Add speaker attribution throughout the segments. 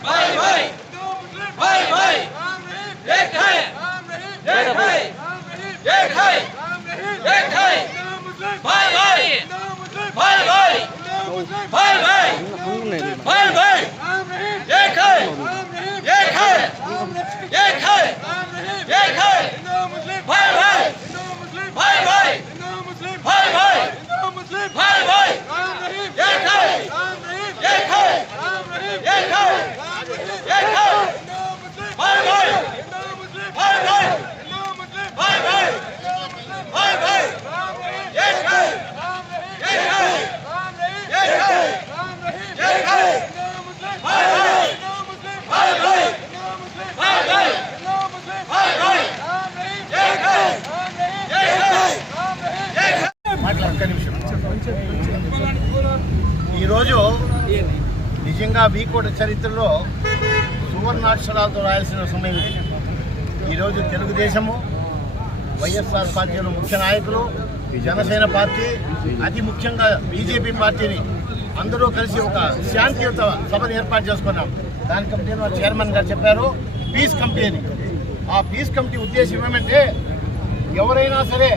Speaker 1: भाई भाई भाई भाई एक है एक है एक है एक है भाई भाई भाई भाई भाई भाई भाई भाई एक है एक है एक है एक है
Speaker 2: చరిత్రలో సువర్ణాక్షరాలతో రాయాల్సిన సమయం ఈరోజు తెలుగుదేశము వైఎస్ఆర్ పార్టీలో ముఖ్య నాయకులు జనసేన పార్టీ అతి ముఖ్యంగా బీజేపీ పార్టీని అందరూ కలిసి ఒక శాంతియుత సభను ఏర్పాటు చేసుకున్నాం. దాని కమిటీ చైర్మన్ గారు చెప్పారు పీస్ కమిటీ అని. ఆ పీస్ కమిటీ ఉద్దేశం ఏమంటే ఎవరైనా సరే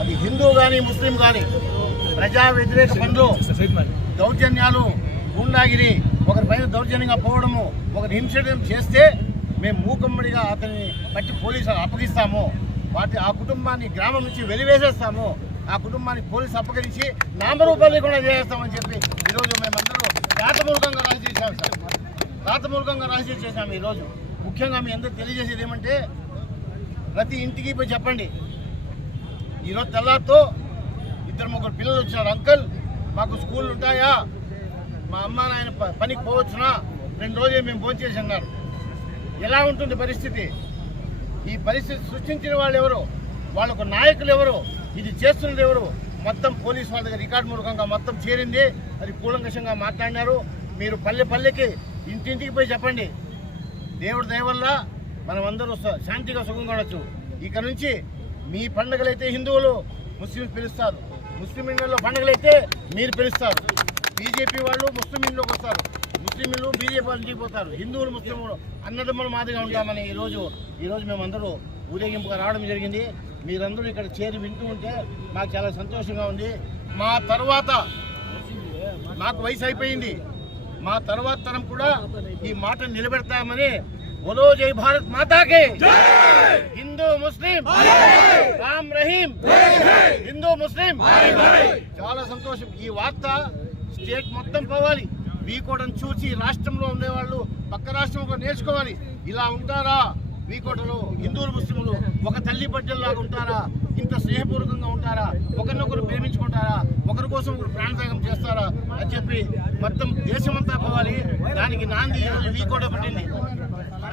Speaker 2: అది హిందూ కానీ ముస్లిం కానీ ప్రజా వ్యతిరేక పనులు దౌర్జన్యాలు గుండాగిరి పైన దౌర్జన్యంగా పోవడము ఒకరి హింసడం చేస్తే మేము మూకమ్మడిగా అతన్ని పట్టి పోలీసులు అప్పగిస్తాము. వాటి ఆ కుటుంబాన్ని గ్రామం నుంచి వెలివేసేస్తాము. ఆ కుటుంబాన్ని పోలీసు అప్పగించి నామరూపాలు లేకుండా చేస్తామని చెప్పి ఈరోజు మేమందరూ రాతమూలకంగా రాజీ చేశాం సార్. రాతమూలకంగా రాజీ చేశాము ఈరోజు. ముఖ్యంగా మీ అందరూ తెలియజేసేది ఏమంటే ప్రతి ఇంటికి పోయి చెప్పండి. ఈరోజు తెల్లారితో ఇద్దరు ముగ్గురు పిల్లలు వచ్చారు. అంకల్ మాకు స్కూల్ ఉంటాయా? మా అమ్మ నాయన ప- పనికి పోవచ్చునా? రెండు రోజులు మేము భోంచేసి అన్నారు. ఎలా ఉంటుంది పరిస్థితి? ఈ పరిస్థితి సృష్టించిన వాళ్ళు ఎవరు? వాళ్ళకు నాయకులు ఎవరు? ఇది చేస్తున్నది ఎవరు? మొత్తం పోలీస్ వాళ్ళ దగ్గర రికార్డు మూలకంగా మొత్తం చేరింది. అది కూలంకషంగా మాట్లాడినారు. మీరు పల్లె పల్లెకి ఇంటింటికి పోయి చెప్పండి. దేవుడి దయవల్ల మనం అందరూ స- శాంతిగా సుఖంగా ఉండొచ్చు. ఇక నుంచి మీ పండుగలైతే హిందువులు ముస్లింలు పిలుస్తారు. ముస్లిం ఇళ్ళలో పండుగలైతే మీరు పిలుస్తారు. బీజేపీ వాళ్ళు ముస్లిం ఇళ్ళలోకి వస్తారు. ముస్లింలు బీజేపీ వాళ్ళు ఇంటికి పోతారు. హిందువులు ముస్లింలు అన్నదమ్ముల మాదిరిగా ఉంటామని ఈరోజు ఈరోజు మేమందరూ ఊరేగింపుగా రావడం జరిగింది. మీరందరూ ఇక్కడ చేరి వింటూ ఉంటే మాకు చాలా సంతోషంగా ఉంది. మా తర్వాత నాకు వయసు అయిపోయింది. మా తర్వాత తరం కూడా ఈ మాట నిలబెడతామని బోలో జై భారత్ మాతాకి. హిందూ ముస్లిం రామ్ రహీం. హిందూ ముస్లిం. చాలా సంతోషం. ఈ వార్త స్టేట్ మొత్తం పోవాలి. వీకోటను చూసి రాష్ట్రంలో ఉండేవాళ్ళు పక్క రాష్ట్రం ఒక నేర్చుకోవాలి. ఇలా ఉంటారా? వీకోటలో హిందువులు ముస్లింలు ఒక తల్లి బడ్డల్లాగా ఉంటారా? ఇంత స్నేహపూర్వకంగా ఉంటారా? ఒకరినొకరు ప్రేమించుకుంటారా? ఒకరి కోసం ఒకరు ప్రాణత్యాగం చేస్తారా? అని చెప్పి మొత్తం దేశమంతా పోవాలి. దానికి నాంది ఈరోజు వీకోట పట్టింది.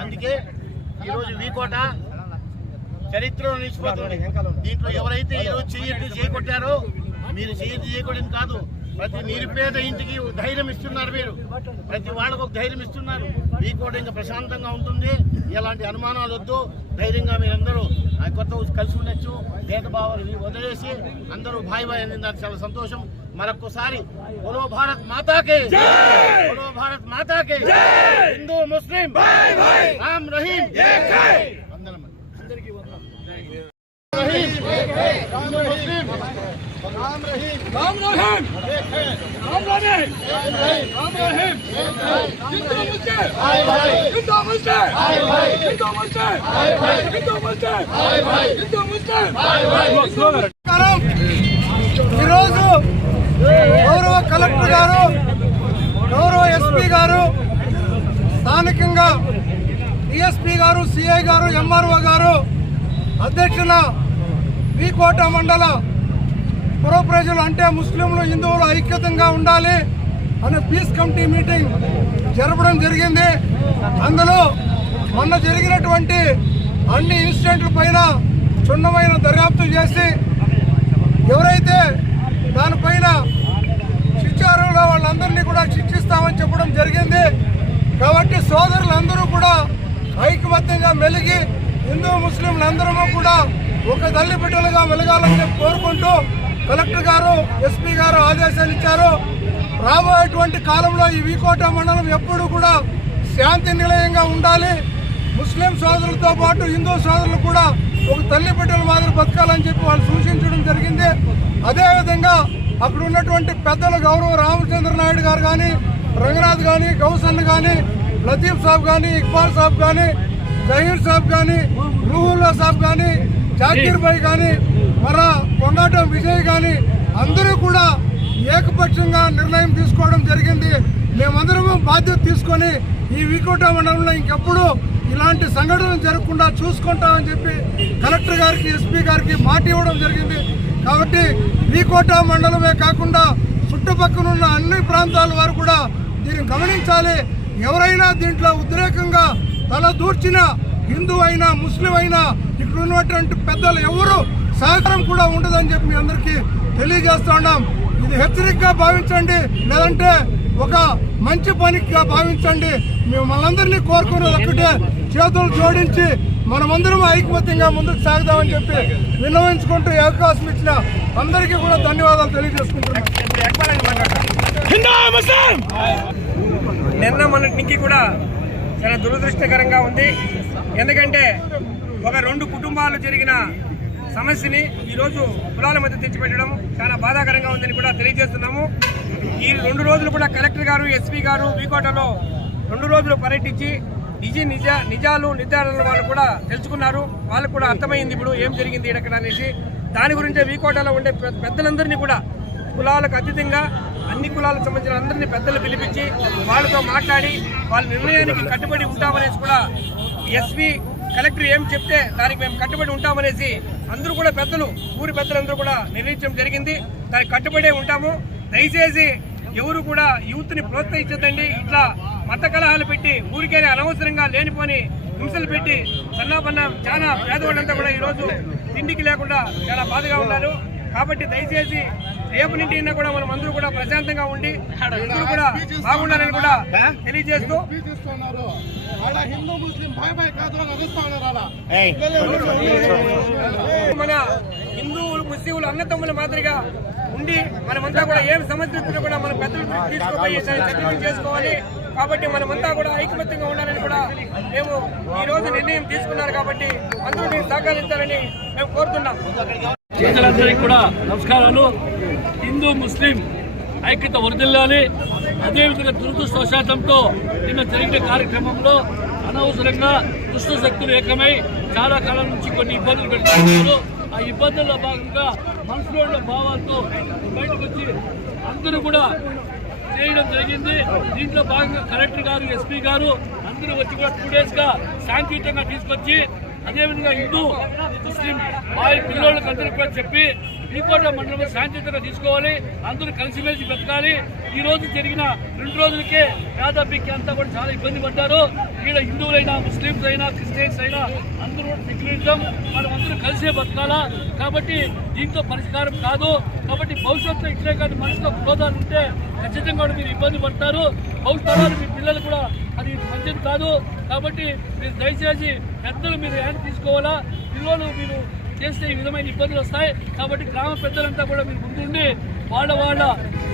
Speaker 2: అందుకే ఈరోజు వీకోట చరిత్రలో నిలిచిపోతుంది. దీంట్లో ఎవరైతే ఈరోజు చేయట్టు చేయకొట్టారో మీరు చేయట్టు చేయకూడదు కాదు. ప్రతి నిరుపేద ఇంటికి ధైర్యం ఇస్తున్నారు మీరు. ప్రతి వాళ్ళకు ఒక ధైర్యం ఇస్తున్నారు. మీకు కూడా ఇంకా ప్రశాంతంగా ఉంటుంది. ఎలాంటి అనుమానాలు వద్దు. ధైర్యంగా మీరందరూ కొత్త కలిసి ఉండొచ్చు. భేదభావాలు వదిలేసి అందరూ భాయ్ భాయ్ అందింది చాలా సంతోషం. మరొకసారి పొలో భారత్ మాతాకే. పొలో భారత్ మాతాకే. హిందూ ముస్లిం. రామ్ రహీం.
Speaker 3: రామ్ రహీం.
Speaker 2: రామ్ రహీం.
Speaker 4: ఈరోజు గౌరవ కలెక్టర్ గారు గౌరవ ఎస్పీ గారు స్థానికంగా డిఎస్పీ గారు సిఐ గారు ఎంఆర్ఓ గారు అధ్యక్షుల వికోట మండల పురప్రజలు అంటే ముస్లింలు హిందువులు ఐక్యతంగా ఉండాలి. అనే పీస్ కమిటీ మీటింగ్ జరపడం జరిగింది. అందులో మొన్న జరిగినటువంటి అన్ని ఇన్సిడెంట్ల పైన క్షుణ్ణమైన దర్యాప్తు చేసి ఎవరైతే దానిపైన శిక్షార్హులో వాళ్ళందరినీ కూడా శిక్షిస్తామని చెప్పడం జరిగింది. కాబట్టి సోదరులందరూ కూడా ఐకమత్యంగా మెలిగి హిందూ ముస్లింలందరము కూడా ఒక తల్లి బిడ్డలుగా మెలగాలని కోరుకుంటూ కలెక్టర్ గారు ఎస్పీ గారు ఆదేశాలు ఇచ్చారు. రాబోయేటువంటి కాలంలో ఈ వికోట మండలం ఎప్పుడు కూడా శాంతి నిలయంగా ఉండాలి. ముస్లిం సోదరులతో పాటు హిందూ సోదరులు కూడా ఒక తల్లి బిడ్డల మాదిరి బతకాలని చెప్పి వాళ్ళు సూచించడం జరిగింది. అదేవిధంగా అక్కడ ఉన్నటువంటి పెద్దల గౌరవ రామచంద్ర నాయుడు గారు కానీ రంగనాథ్ కానీ గౌసన్ కానీ లతీఫ్ సాబ్ కానీ ఇక్బాల్ సాబ్ కానీ జహీర్ సాబ్ కానీ రూహుల్లా సాబ్ కానీ జాకీర్ భాయ్ కానీ మన కొండాటం విజయ్ కానీ అందరూ కూడా ఏకపక్షంగా నిర్ణయం తీసుకోవడం జరిగింది. మేమందరము బాధ్యత తీసుకొని ఈ వికోట మండలంలో ఇంకెప్పుడు ఇలాంటి సంఘటనలు జరగకుండా చూసుకుంటామని చెప్పి కలెక్టర్ గారికి ఎస్పీ గారికి మాట ఇవ్వడం జరిగింది. కాబట్టి వికోట మండలమే కాకుండా చుట్టుపక్కల ఉన్న అన్ని ప్రాంతాల వారు కూడా దీన్ని గమనించాలి. ఎవరైనా దీంట్లో ఉద్రేకంగా తల దూర్చిన హిందూ అయినా ముస్లిం అయినా ఇక్కడ ఉన్నటువంటి పెద్దలు ఎవరు సహకారం కూడా ఉండదని చెప్పి మీ అందరికీ తెలియజేస్తా ఉన్నాం. ఇది హెచ్చరికగా భావించండి. లేదంటే ఒక మంచి పనిగా భావించండి. మేము మనందరినీ కోరుకునేది ఒక్కటే చేతులు జోడించి మనమందరం ఐకమత్యంగా ముందుకు సాగుదామని చెప్పి విన్నవించుకుంటూ అవకాశం ఇచ్చిన అందరికీ కూడా ధన్యవాదాలు తెలియజేసుకుంటున్నాం
Speaker 3: హిందూ ముస్లిం!
Speaker 5: నిన్న మొన్నటి నుంచి కూడా చాలా దురదృష్టకరంగా ఉంది. ఎందుకంటే ఒక రెండు కుటుంబాలు జరిగిన సమస్యని ఈరోజు కులాల మధ్య తెచ్చిపెట్టడం చాలా బాధాకరంగా ఉందని కూడా తెలియజేస్తున్నాము. ఈ రెండు రోజులు కూడా కలెక్టర్ గారు ఎస్పీ గారు వీకోటలో రెండు రోజులు పర్యటించి నిజ నిజ నిజాలు నిర్ధారణలు వాళ్ళు కూడా తెలుసుకున్నారు. వాళ్ళకు కూడా అర్థమైంది ఇప్పుడు ఏం జరిగింది ఇక్కడ అనేసి. దాని గురించే వీకోటలో ఉండే పెద్దలందరినీ కూడా కులాలకు అతీతంగా అన్ని కులాలకు సంబంధించిన అందరినీ పెద్దలు పిలిపించి వాళ్ళతో మాట్లాడి వాళ్ళ నిర్ణయానికి కట్టుబడి ఉంటామనేసి కూడా ఎస్పీ కలెక్టర్ ఏం చెప్తే దానికి మేము కట్టుబడి ఉంటామనేసి అందరూ కూడా పెద్దలు ఊరి పెద్దలందరూ కూడా నిర్ణయించడం జరిగింది. దానికి కట్టుబడే ఉంటాము. దయచేసి ఎవరు కూడా యూత్ని ప్రోత్సహించదండి ఇట్లా మత కలహాలు పెట్టి ఊరికేనే అనవసరంగా లేనిపోని హింసలు పెట్టి సన్నాపన్న చాలా పేదవాళ్ళంతా కూడా ఈరోజు తిండికి లేకుండా చాలా బాధగా ఉన్నారు. కాబట్టి దయచేసి రేపు నుండి కూడా మనం అందరూ కూడా ప్రశాంతంగా ఉండి అందరూ కూడా బాగుండాలని కూడా తెలియజేస్తూ మన హిందువులు ముస్లింలు అన్నతమ్ముల మాదిరిగా ఉండి మనమంతా కూడా ఏం సమస్య వచ్చినా కూడా మన పెద్దలు తీసుకుపోయి చర్చలు చేసుకోవాలి. కాబట్టి మనమంతా కూడా ఐకమత్యంగా ఉండాలని కూడా మేము ఈ రోజు నిర్ణయం తీసుకున్నారు కాబట్టి అందరూ దీన్ని సహకరించాలని మేము కోరుతున్నాం.
Speaker 3: ప్రజలందరికీ కూడా నమస్కారాలు. హిందూ ముస్లిం ఐక్యత వరదిల్లాలి అదేవిధంగా దురదృష్టవశాతంతో నిన్న జరిగిన కార్యక్రమంలో అనవసరంగా దుష్ట శక్తులు ఏకమై చాలా కాలం నుంచి కొన్ని ఇబ్బందులు పెడుతున్నారు. ఆ ఇబ్బందుల్లో భాగంగా మనసులో ఉన్న భావాలతో బయటకు వచ్చి అందరూ కూడా చేయడం జరిగింది. దీంట్లో భాగంగా కలెక్టర్ గారు ఎస్పీ గారు అందరూ వచ్చి కూడా టూ డేస్గా శాంతియుతంగా తీసుకొచ్చి అదేవిధంగా హిందూ ముస్లిం వారి పిల్లలకు అందరికీ కూడా చెప్పి శ్రీకోట మండలం శాంతియుతంగా తీసుకోవాలి. అందరూ కలిసిమెలిసి బతకాలి. ఈ రోజు జరిగిన రెండు రోజులకే పేదబ్బికి అంతా కూడా చాలా ఇబ్బంది పడ్డారు. ఈడ హిందువులైనా ముస్లింస్ అయినా క్రిస్టియన్స్ అయినా అందరూ కూడా సెక్యులరిజం మనం అందరూ కలిసే బతకాలా? కాబట్టి దీంతో పరిష్కారం కాదు. కాబట్టి భవిష్యత్తులో ఇట్లే కానీ మనసులో క్రోధాలు ఉంటే ఖచ్చితంగా కూడా మీరు ఇబ్బంది పడతారు. భవిష్యత్తు మీ పిల్లలు కూడా అది మంచిది కాదు. కాబట్టి మీరు దయచేసి పెద్దలు మీరు హ్యాండ్ తీసుకోవాలా? పిల్లలు మీరు చేస్తే ఈ విధమైన ఇబ్బందులు వస్తాయి. కాబట్టి గ్రామ పెద్దలంతా కూడా మీరు ముందుండి వాళ్ళ వాళ్ళ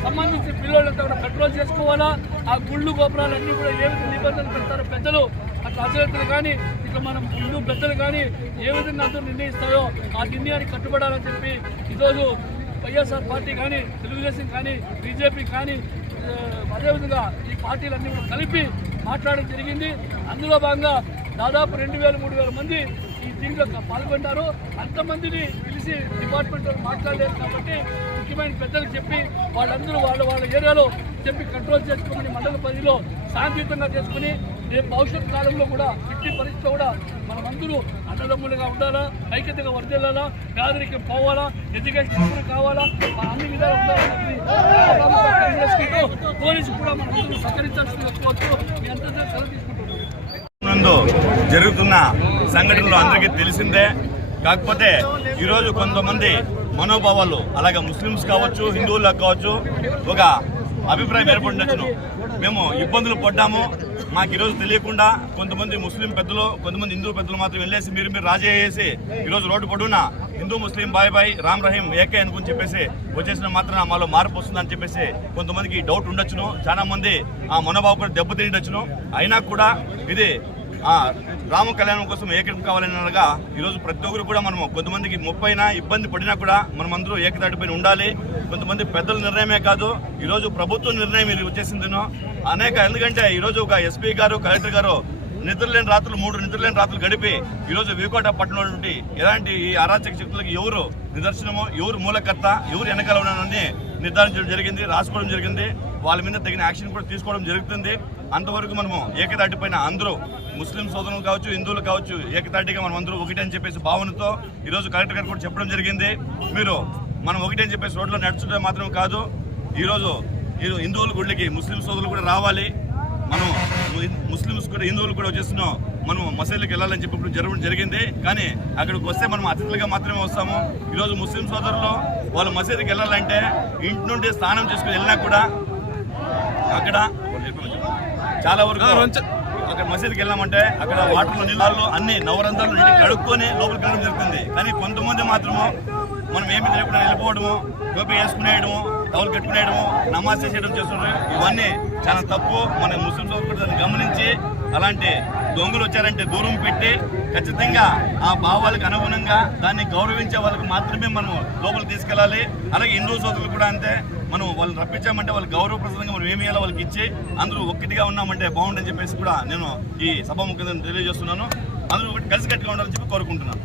Speaker 3: సంబంధించిన పిల్లలంతా కూడా కంట్రోల్ చేసుకోవాలా. ఆ గుళ్ళు గోపురాలన్నీ కూడా ఏ విధంగా నిబంధనలు పెడతారో పెద్దలు అట్లా అజరత్తులు కానీ ఇట్లా మనం ముందు పెద్దలు కానీ ఏ విధంగా అందరూ నిర్ణయిస్తాయో ఆ నిర్ణయానికి కట్టుబడాలని చెప్పి ఈరోజు వైఎస్ఆర్ పార్టీ కానీ తెలుగుదేశం కానీ బీజేపీ కానీ అదేవిధంగా ఈ పార్టీలన్నీ కూడా కలిపి మాట్లాడడం జరిగింది. అందులో భాగంగా దాదాపు రెండు వేల మూడు వేల మంది దీంట్లో పాల్గొంటారు. అంతమందిని పిలిచి డిపార్ట్మెంట్ మాట్లాడలేదు మాట్లాడలేరు కాబట్టి ముఖ్యమైన పెద్దలకు చెప్పి వాళ్ళందరూ వాళ్ళ వాళ్ళ ఏరియాలో చెప్పి కంట్రోల్ చేసుకుని మండల పరిధిలో శాంతియుతంగా చేసుకుని రేపు భవిష్యత్ కాలంలో కూడా ఇట్టి పరిస్థితిలో కూడా మనమందరూ అన్నదమ్ములుగా ఉండాలా ఐక్యతగా వర్దిల్లాలా పేదరికం పోవాలా ఎడ్యుకేషన్ కావాలా మన అన్ని విధాలు ఉండాలని పోలీసు కూడా మనందరూ సహకరించాల్సిందిగా కోరుతూ మీ అందరితో సెలవు తీసుకుంటున్నాం.
Speaker 6: నందు జరుగుతున్న సంఘటనలు అందరికీ తెలిసిందే. కాకపోతే ఈరోజు కొంతమంది మనోభావాలు అలాగే ముస్లిమ్స్ కావచ్చు హిందువులకు కావచ్చు ఒక అభిప్రాయం ఏర్పడినచ్చును మేము ఇబ్బందులు పడ్డాము. మాకు ఈరోజు తెలియకుండా కొంతమంది ముస్లిం పెద్దలు కొంతమంది హిందూ పెద్దలు మాత్రం వెళ్ళేసి మీరు మీరు రాజీ చేసి ఈరోజు రోడ్డు పడున హిందూ ముస్లిం బాయ్ బాయ్ రామ్ రహీం ఏకే అనుకుని చెప్పేసి వచ్చేసిన మాత్రం మాలో మార్పు వస్తుందని చెప్పేసి కొంతమందికి డౌట్ ఉండొచ్చును. చాలా మంది ఆ మనోభావం కూడా దెబ్బతిండొచ్చును. అయినా కూడా ఇది రామ కళ్యాణం కోసం ఏకం కావాలని అనగా ఈరోజు ప్రతి ఒక్కరు కూడా మనము కొంతమందికి ముప్పైనా ఇబ్బంది పడినా కూడా మనం అందరూ ఏకతాటిపైన ఉండాలి. కొంతమంది పెద్దల నిర్ణయమే కాదు ఈరోజు ప్రభుత్వం నిర్ణయం ఇది వచ్చేసిందినో అనేక ఎందుకంటే ఈరోజు ఒక ఎస్పీ గారు కలెక్టర్ గారు నిద్రలేని రాత్రులు మూడు నిద్రలేని రాత్రులు గడిపి ఈరోజు వికోట పట్టణంలో నుండి ఎలాంటి ఈ అరాచక శక్తులకు ఎవరు నిదర్శనమో ఎవరు మూలకర్త ఎవరు వెనకాల ఉన్నానని నిర్ధారించడం జరిగింది రాసుకోవడం జరిగింది. వాళ్ళ మీద తగిన యాక్షన్ కూడా తీసుకోవడం జరుగుతుంది. అంతవరకు మనము ఏకతాటిపైన అందరూ ముస్లిం సోదరులు కావచ్చు హిందువులు కావచ్చు ఏకతాటిగా మనం అందరూ ఒకటి అని చెప్పేసి భావనతో ఈరోజు కలెక్టర్ గారు కూడా చెప్పడం జరిగింది. మీరు మనం ఒకటి అని చెప్పేసి రోడ్లో నడుచుంటే మాత్రం కాదు ఈరోజు ఈ హిందువుల గుళ్ళకి ముస్లిం సోదరులు కూడా రావాలి. మనం ముస్లిమ్స్ కూడా హిందువులు కూడా వచ్చేస్తున్నాం. మనం మసీదులకు వెళ్ళాలని చెప్పి ఇప్పుడు జరగడం జరిగింది. కానీ అక్కడికి వస్తే మనం అతిథులుగా మాత్రమే వస్తాము. ఈరోజు ముస్లిం సోదరులు వాళ్ళు మసీదుకి వెళ్ళాలంటే ఇంటి నుండి స్నానం చేసుకుని వెళ్ళినా కూడా అక్కడ చాలా వరకు అక్కడ మసీదుకి వెళ్ళామంటే అక్కడ వాటర్లో నీళ్ళు అన్ని నవరంధ్రాలు నీటి కడుక్కొని లోపలికి వెళ్ళడం జరుగుతుంది. కానీ కొంతమంది మాత్రము మనం ఏమి తెలియకుండా వెళ్ళిపోవడము టోపీ వేసుకునేయడము టవల్ కట్టుకునేయడము నమాజ్ చేసేయడం చేస్తున్నారు ఇవన్నీ చాలా తప్పు. మన ముస్లిం కూడా దాన్ని గమనించి అలాంటి దొంగలు వచ్చారంటే దూరం పెట్టి ఖచ్చితంగా ఆ భావాలకు అనుగుణంగా దాన్ని గౌరవించే వాళ్ళకి మాత్రమే మనం లోపలికి తీసుకెళ్ళాలి. అలాగే హిందూ సోదరులు కూడా అంతే. మనం వాళ్ళని రప్పించామంటే వాళ్ళు గౌరవప్రదంగా మనం ఏమి చేయాలో వాళ్ళకి ఇచ్చి అందరూ ఒక్కటిగా ఉన్నామంటే బాగుండని చెప్పేసి కూడా నేను ఈ సభాముఖంగా తెలియజేస్తున్నాను. అందరూ కలిసి కలిసికట్టుగా ఉండాలని చెప్పి కోరుకుంటున్నాను.